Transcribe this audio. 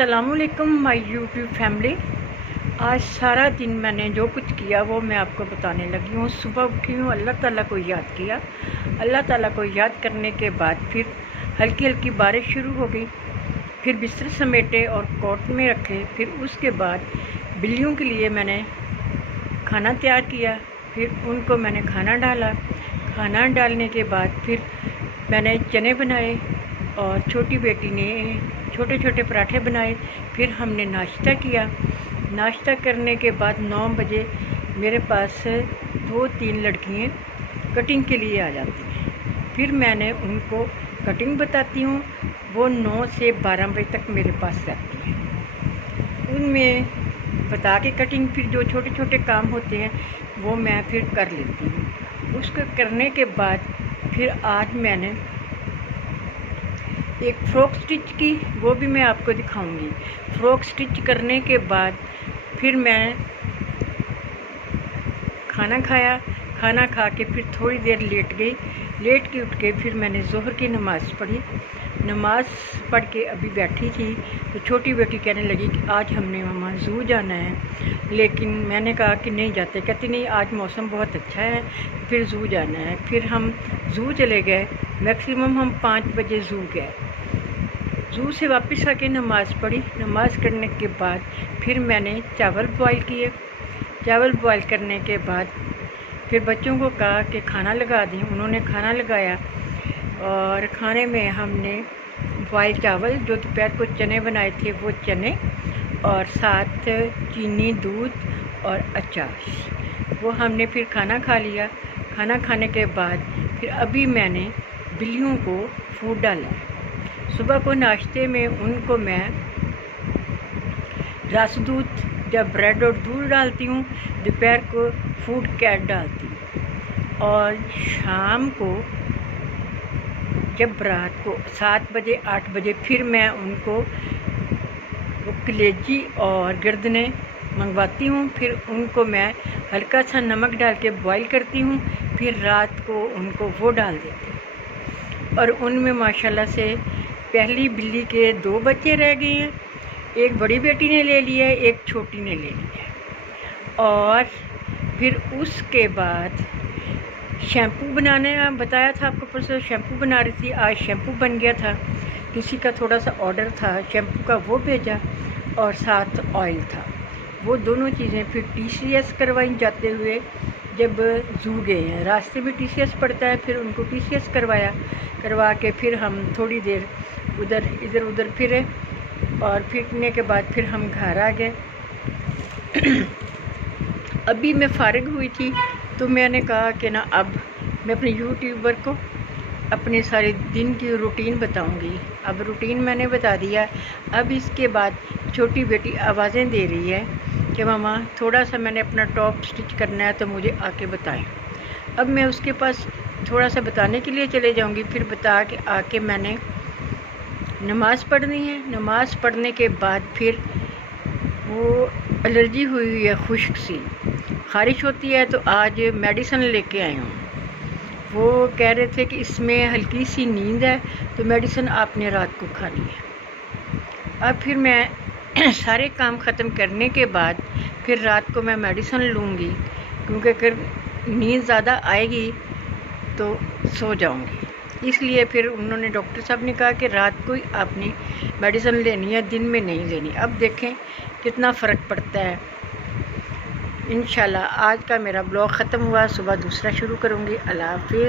अस्सलामुअलैकुम my YouTube family. आज सारा दिन मैंने जो कुछ किया वो मैं आपको बताने लगी हूँ। सुबह उठी हूँ, अल्लाह ताला को याद किया। अल्लाह ताला को याद करने के बाद फिर हल्की हल्की बारिश शुरू हो गई। फिर बिस्तर समेटे और कोट में रखे। फिर उसके बाद बिल्लियों के लिए मैंने खाना तैयार किया। फिर उनको मैंने खाना डाला। खाना डालने के बाद फिर मैंने चने बनाए और छोटी बेटी ने छोटे छोटे पराठे बनाए। फिर हमने नाश्ता किया। नाश्ता करने के बाद 9 बजे मेरे पास 2-3 लड़कियाँ कटिंग के लिए आ जाती हैं। फिर मैं उनको कटिंग बताती हूँ। वो 9 से 12 बजे तक मेरे पास रहती हैं। उनमें बता के कटिंग फिर जो छोटे छोटे काम होते हैं वो मैं फिर कर लेती हूँ। उसको करने के बाद फिर आज मैंने एक फ़्रॉक स्टिच की, वो भी मैं आपको दिखाऊंगी। फ़्रॉक स्टिच करने के बाद फिर मैं खाना खाया। खाना खा के फिर थोड़ी देर लेट गई। लेट के उठ के फिर मैंने ज़ोहर की नमाज़ पढ़ी। नमाज़ पढ़ के अभी बैठी थी तो छोटी बेटी कहने लगी कि आज हमने मम्मा ज़ू जाना है। लेकिन मैंने कहा कि नहीं जाते। कहती नहीं, आज मौसम बहुत अच्छा है, फिर ज़ू जाना है। फिर हम ज़ू चले गए। मैक्सिमम हम 5 बजे ज़ू गए। ज़ू से वापस आके नमाज़ पढ़ी। नमाज़ करने के बाद फिर मैंने चावल बॉईल किए। चावल बॉईल करने के बाद फिर बच्चों को कहा कि खाना लगा दें। उन्होंने खाना लगाया और खाने में हमने बॉईल चावल, जो दोपहर को चने बनाए थे वो चने, और साथ चीनी, दूध और अचार, वो हमने फिर खाना खा लिया। खाना खाने के बाद फिर अभी मैंने बिल्लियों को फूड डाला। सुबह को नाश्ते में उनको मैं रस दूध या ब्रेड और दूध डालती हूँ। दोपहर को फूड कैट डालती हूँ और शाम को जब रात को 7 बजे 8 बजे फिर मैं उनको वो कलेजी और गर्दने मंगवाती हूँ। फिर उनको मैं हल्का सा नमक डाल के बॉईल करती हूँ। फिर रात को उनको वो डाल देती हूँ। और उनमें माशाल्लाह से पहली बिल्ली के 2 बच्चे रह गए हैं। एक बड़ी बेटी ने ले लिया है, एक छोटी ने ले लिया है। और फिर उसके बाद शैम्पू बनाने बताया था आपको, परसों शैम्पू बना रही थी। आज शैम्पू बन गया था। किसी का थोड़ा सा ऑर्डर था शैम्पू का, वो भेजा और साथ ऑयल था। वो दोनों चीज़ें फिर TCS करवाई जाते हुए जब ज़ू गए हैं। रास्ते में TCS पड़ता है, फिर उनको TCS करवा के फिर हम थोड़ी देर इधर उधर फिरे और फिरने के बाद फिर हम घर आ गए। अभी मैं फ़ारिग हुई थी तो मैंने कहा कि ना अब मैं अपने यूट्यूबर को अपने सारे दिन की रूटीन बताऊंगी। अब रूटीन मैंने बता दिया। अब इसके बाद छोटी बेटी आवाज़ें दे रही है कि मामा थोड़ा सा मैंने अपना टॉप स्टिच करना है तो मुझे आके बताएं। अब मैं उसके पास थोड़ा सा बताने के लिए चले जाऊंगी। फिर बता के आके मैंने नमाज़ पढ़नी है। नमाज़ पढ़ने के बाद फिर वो एलर्जी हुई है, खुश्क सी ख़ारिश होती है, तो आज मेडिसिन लेके आई हूँ। वो कह रहे थे कि इसमें हल्की सी नींद है तो मेडिसिन आपने रात को खानी है। अब फिर मैं सारे काम ख़त्म करने के बाद फिर रात को मैं मेडिसिन लूँगी, क्योंकि अगर नींद ज़्यादा आएगी तो सो जाऊँगी। इसलिए फिर उन्होंने, डॉक्टर साहब ने कहा कि रात को ही आपने मेडिसिन लेनी है, दिन में नहीं लेनी। अब देखें कितना फ़र्क पड़ता है। इंशाल्लाह आज का मेरा ब्लॉग ख़त्म हुआ, सुबह दूसरा शुरू करूँगी। अल्लाह हाफ़िज़।